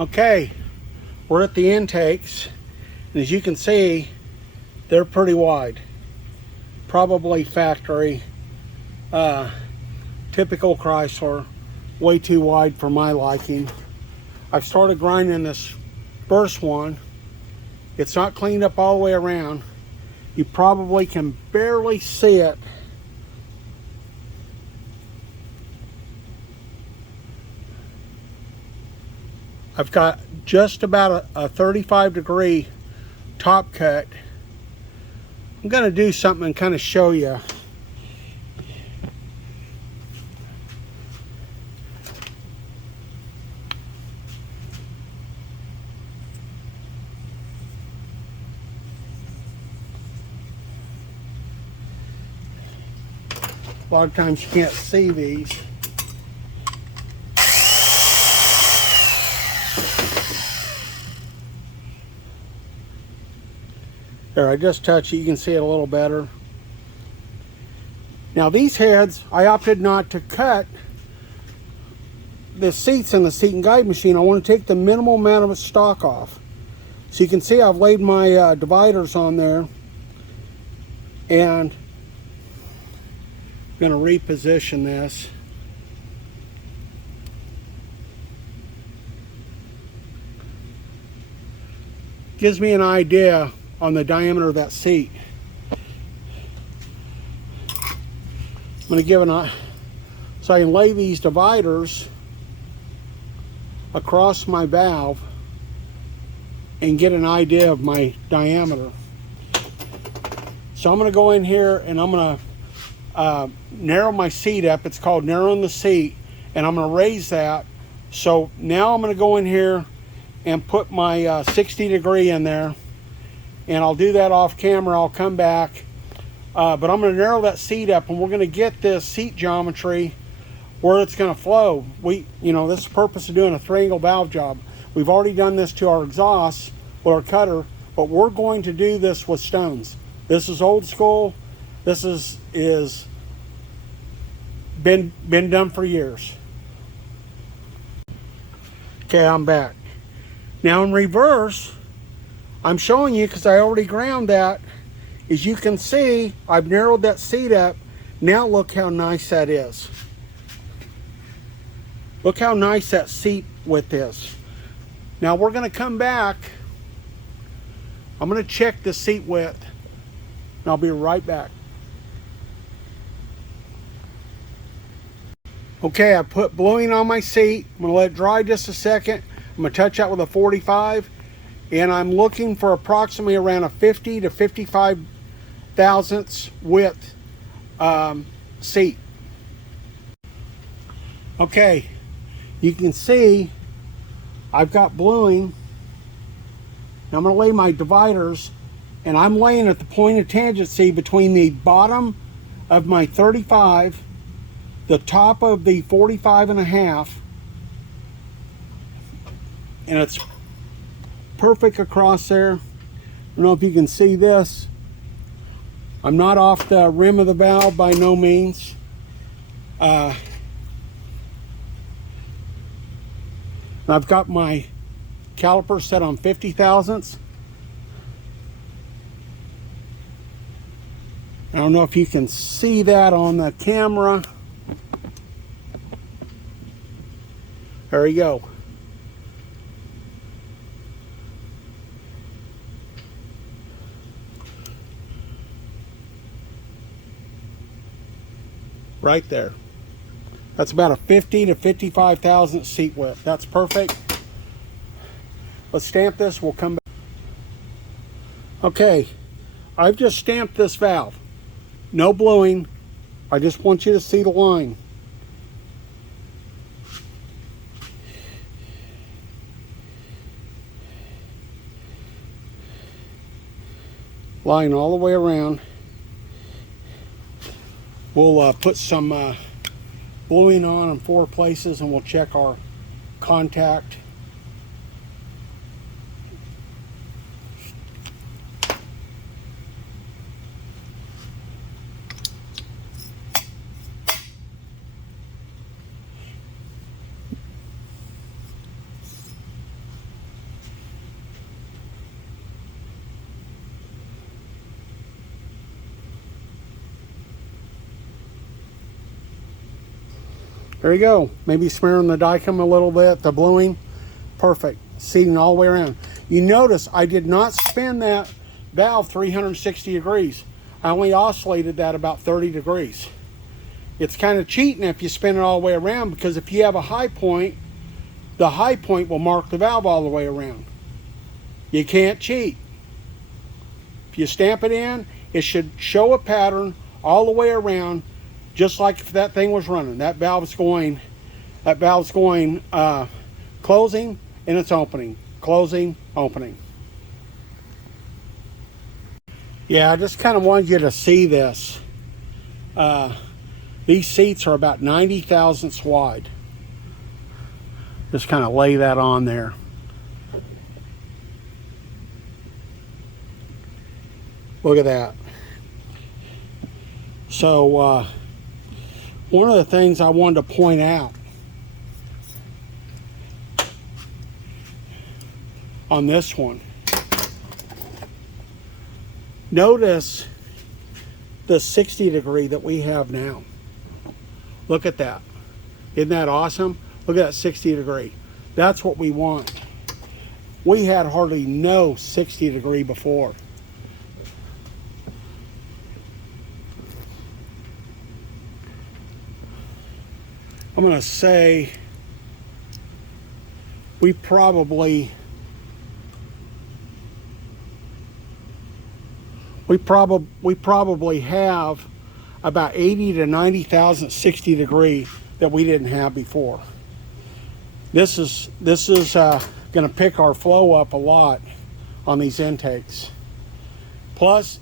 Okay, we're at the intakes, and as you can see, they're pretty wide. Probably factory, typical Chrysler, way too wide for my liking. I've started grinding this first one. It's not cleaned up all the way around. You probably can barely see it. I've got just about a 35-degree top cut. I'm going to do something and kind of show you. A lot of times you can't see these. There, I just touched it. You can see it a little better. Now these heads, I opted not to cut the seats in the seat and guide machine. I want to take the minimal amount of stock off. So you can see I've laid my dividers on there, and I'm going to reposition this. Gives me an idea on the diameter of that seat. I'm going to give so I can lay these dividers across my valve and get an idea of my diameter. So I'm going to go in here and I'm going to narrow my seat up. It's called narrowing the seat, and I'm going to raise that. So now I'm going to go in here and put my 60-degree in there, and I'll do that off camera. I'll come back, but I'm going to narrow that seat up, and we're going to get this seat geometry where it's going to flow. This is the purpose of doing a 3-angle valve job. We've already done this to our exhaust or our cutter, but we're going to do this with stones. This is old school. This is been done for years. Okay, I'm back. Now in reverse, I'm showing you, because I already ground that. As you can see, I've narrowed that seat up. Now look how nice that is. Look how nice that seat width is. Now we're going to come back. I'm going to check the seat width, and I'll be right back. Okay, I put bluing on my seat. I'm going to let it dry just a second. I'm going to touch that with a 45, and I'm looking for approximately around a 50 to 55 thousandths width seat. Okay, you can see I've got bluing. Now I'm going to lay my dividers, and I'm laying at the point of tangency between the bottom of my 35, the top of the 45.5, and it's perfect across there. I don't know if you can see this. I'm not off the rim of the valve by no means. And I've got my caliper set on 50 thousandths. I don't know if you can see that on the camera. There you go. Right there. That's about a 50 to 55 thousandth seat width. That's perfect. Let's stamp this. We'll come back. Okay, I've just stamped this valve. No bluing. I just want you to see the line. Line all the way around. We'll put some bluing on in 4 places, and we'll check our contact. There you go. Maybe smearing the dicam a little bit, the bluing. Perfect. Seating all the way around. You notice I did not spin that valve 360 degrees. I only oscillated that about 30 degrees. It's kind of cheating if you spin it all the way around, because if you have a high point, the high point will mark the valve all the way around. You can't cheat. If you stamp it in, it should show a pattern all the way around, just like if that thing was running. That valve's going closing and it's opening, closing, opening. Yeah, I just kind of wanted you to see this. These seats are about 90 thousandths wide. Just kind of lay that on there. Look at that. So one of the things I wanted to point out on this one, notice the 60 degree that we have now. Look at that. Isn't that awesome? Look at that 60 degree. That's what we want. We had hardly no 60 degree before. I'm going to say we probably have about 80 to 90,000 60 degree that we didn't have before. This is going to pick our flow up a lot on these intakes. Plus,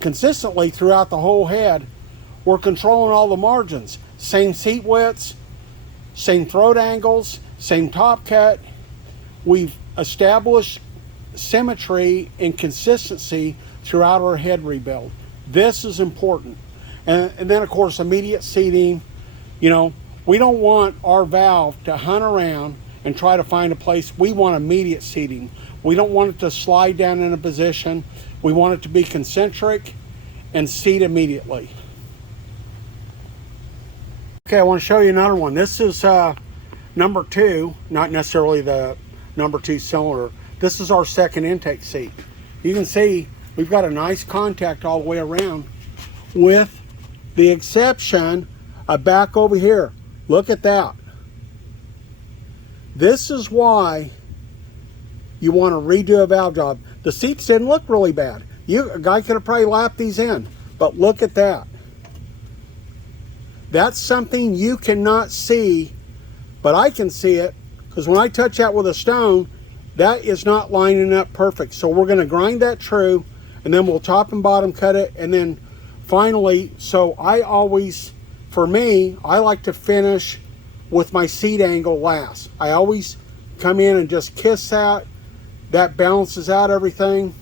consistently throughout the whole head, we're controlling all the margins. Same seat widths, same throat angles, same top cut. We've established symmetry and consistency throughout our head rebuild. This is important. And then of course immediate seating. You know, we don't want our valve to hunt around and try to find a place. We want immediate seating. We don't want it to slide down in a position. We want it to be concentric and seat immediately. Okay, I want to show you another one. This is number 2, not necessarily the number 2 cylinder. This is our second intake seat. You can see we've got a nice contact all the way around, with the exception of back over here. Look at that. This is why you want to redo a valve job. The seats didn't look really bad. A guy could have probably lapped these in, but look at that. That's something you cannot see, but I can see it, because when I touch that with a stone, that is not lining up perfect. So we're going to grind that true, and then we'll top and bottom cut it, and then finally, so I always, for me, I like to finish with my seat angle last. I always come in and just kiss that. That balances out everything.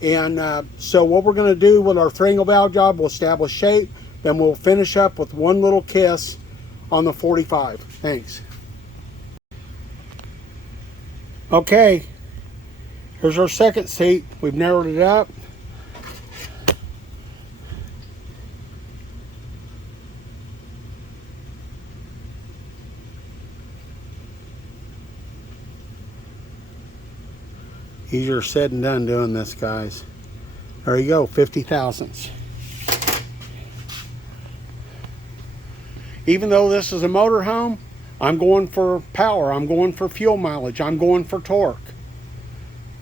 And so what we're going to do with our 3-angle valve job, we'll establish shape, then we'll finish up with one little kiss on the 45. Thanks. Okay, here's our second seat. We've narrowed it up. Easier said than done doing this, guys. There you go, 50 thousandths. Even though this is a motorhome, I'm going for power, I'm going for fuel mileage, I'm going for torque.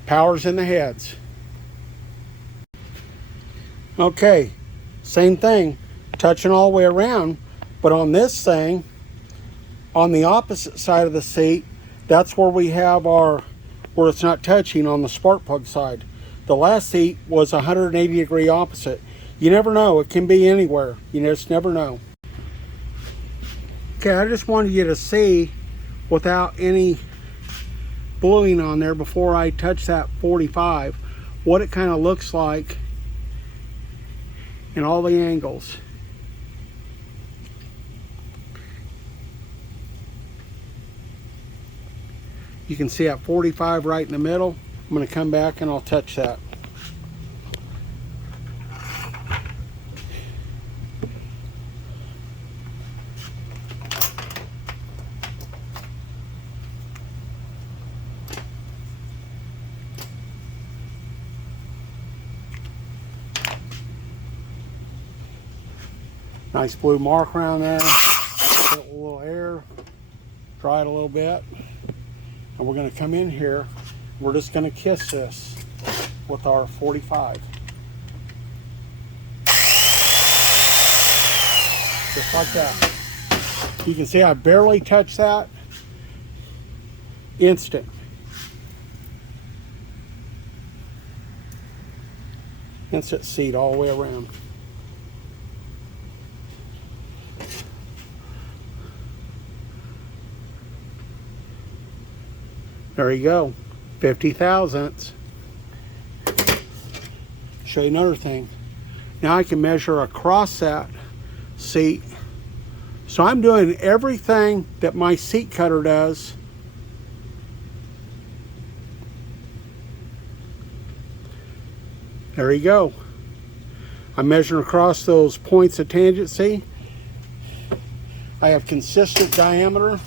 Power's in the heads. Okay, same thing, touching all the way around, but on this thing, on the opposite side of the seat, that's where we have our, where it's not touching on the spark plug side. The last seat was 180 degree opposite. You never know, it can be anywhere. You just never know. Okay, I just wanted you to see, without any bluing on there before I touch that 45, what it kind of looks like in all the angles. You can see at 45 right in the middle. I'm going to come back and I'll touch that. Nice blue mark around there. Put a little air, dry it a little bit. And we're going to come in here. We're just going to kiss this with our 45. Just like that. You can see I barely touched that. Instant. Instant seat all the way around. There you go. 50 thousandths. Show you another thing. Now I can measure across that seat. So I'm doing everything that my seat cutter does. There you go. I'm measuring across those points of tangency. I have consistent diameter.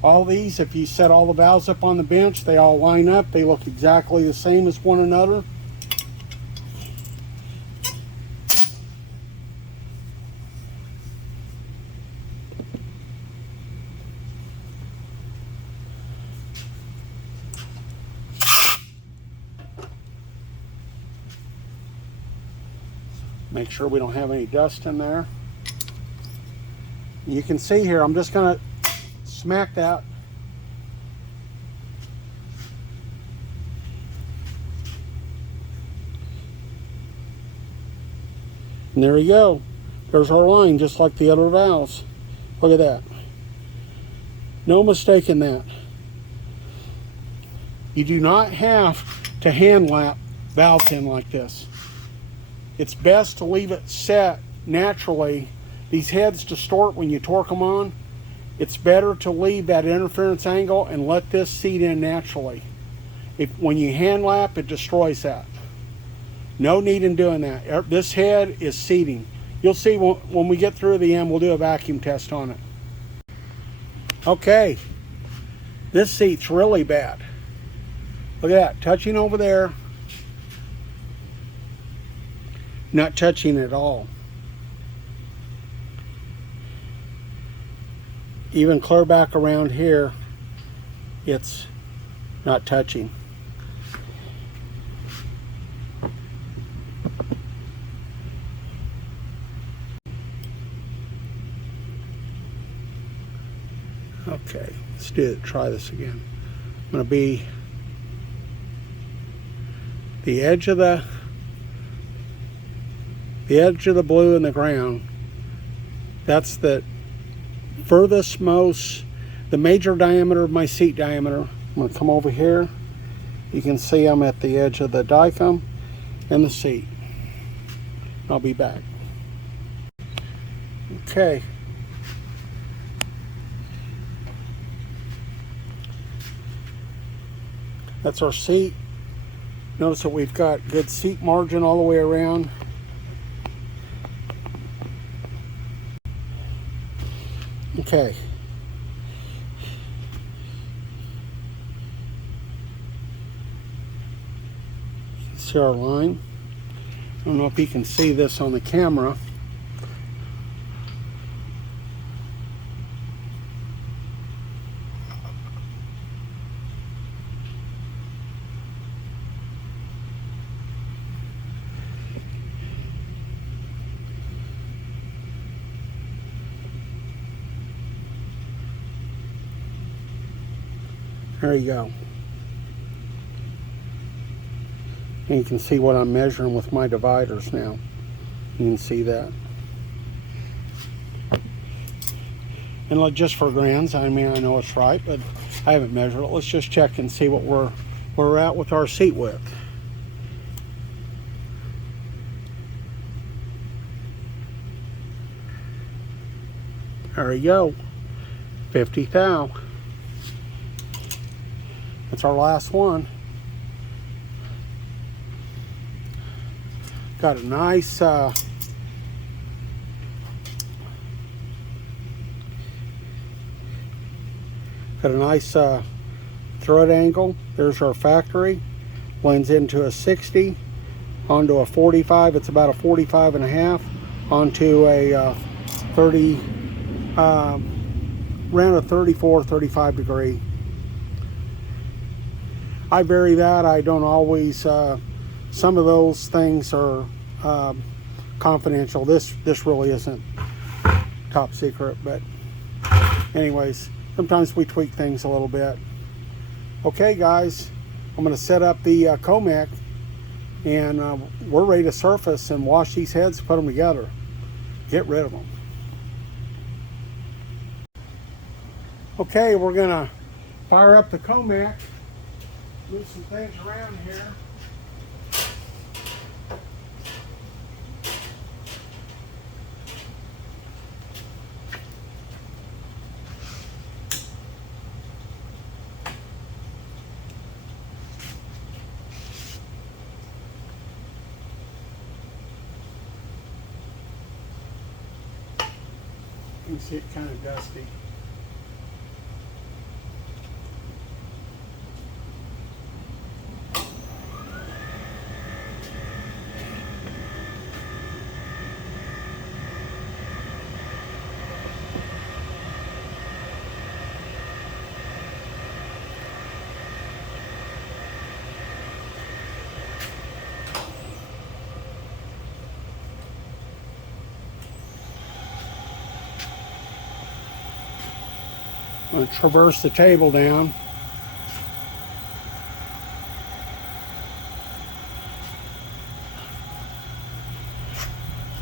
All these, if you set all the valves up on the bench, they all line up. They look exactly the same as one another. Make sure we don't have any dust in there. You can see here, I'm just going to smack that. And there you go. There's our line, just like the other valves. Look at that. No mistake in that. You do not have to hand lap valves in like this. It's best to leave it set naturally. These heads distort when you torque them on. It's better to leave that interference angle and let this seat in naturally. When you hand lap, it destroys that. No need in doing that. This head is seating. You'll see when we get through the end, we'll do a vacuum test on it. Okay, this seat's really bad. Look at that, touching over there. Not touching at all. Even clear back around here, it's not touching. Okay, let's do it. Try this again. I'm going to be the edge of the blue in the ground. That's the furthest most, the major diameter of my seat diameter. I'm going to come over here. You can see I'm at the edge of the dicom and the seat. I'll be back. Okay. That's our seat. Notice that we've got good seat margin all the way around. Okay. See our line. I don't know if you can see this on the camera. There you go. And you can see what I'm measuring with my dividers now. You can see that. And like, just for grands, I mean, I know it's right, but I haven't measured it. Let's just check and see what we're at with our seat width. There you go. 50 thou. That's our last one. Got a nice thread angle. There's our factory. Blends into a 60 onto a 45. It's about a 45 and a half onto a 30, around a 34, 35 degree. I vary that. I don't always, some of those things are confidential. This really isn't top secret, but anyways, sometimes we tweak things a little bit. Okay guys, I'm going to set up the Comac, and we're ready to surface and wash these heads, put them together, get rid of them. Okay, we're going to fire up the Comac, move some things around here. You can see it kind of dusty. I'm going to traverse the table down.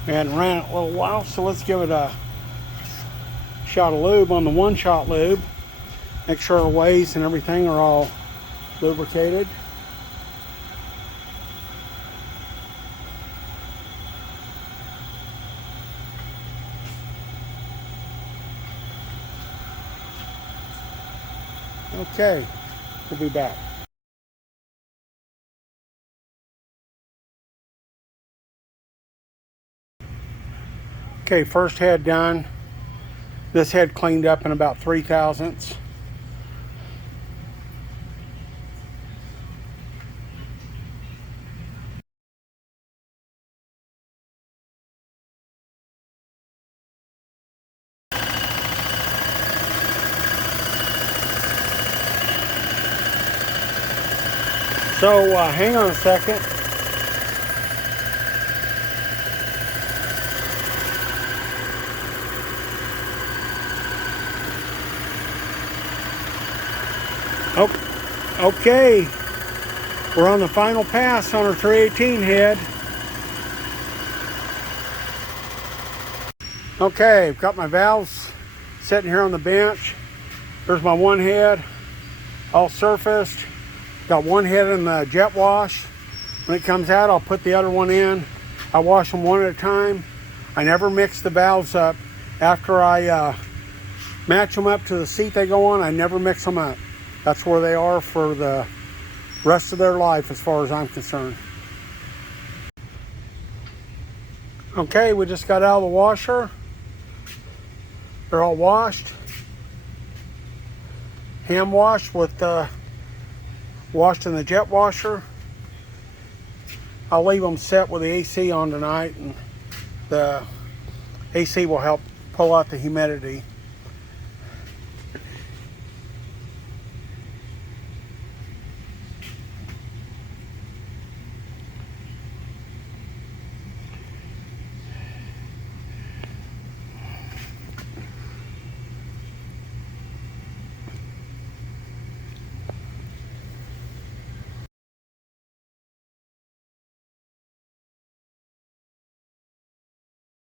And ran it a little while, so let's give it a shot of lube on the one-shot lube. Make sure our ways and everything are all lubricated. Okay, we'll be back. Okay, first head done. This head cleaned up in about 3 thousandths. So hang on a second. Oh, okay. We're on the final pass on our 318 head. Okay, I've got my valves sitting here on the bench. There's my one head, all surfaced. Got one head in the jet wash. When it comes out, I'll put the other one in. I wash them one at a time. I never mix the valves up. After I match them up to the seat they go on, I never mix them up. That's where they are for the rest of their life as far as I'm concerned. Okay, we just got out of the washer. They're all washed. Hand washed with washed in the jet washer. I'll leave them set with the AC on tonight, and the AC will help pull out the humidity.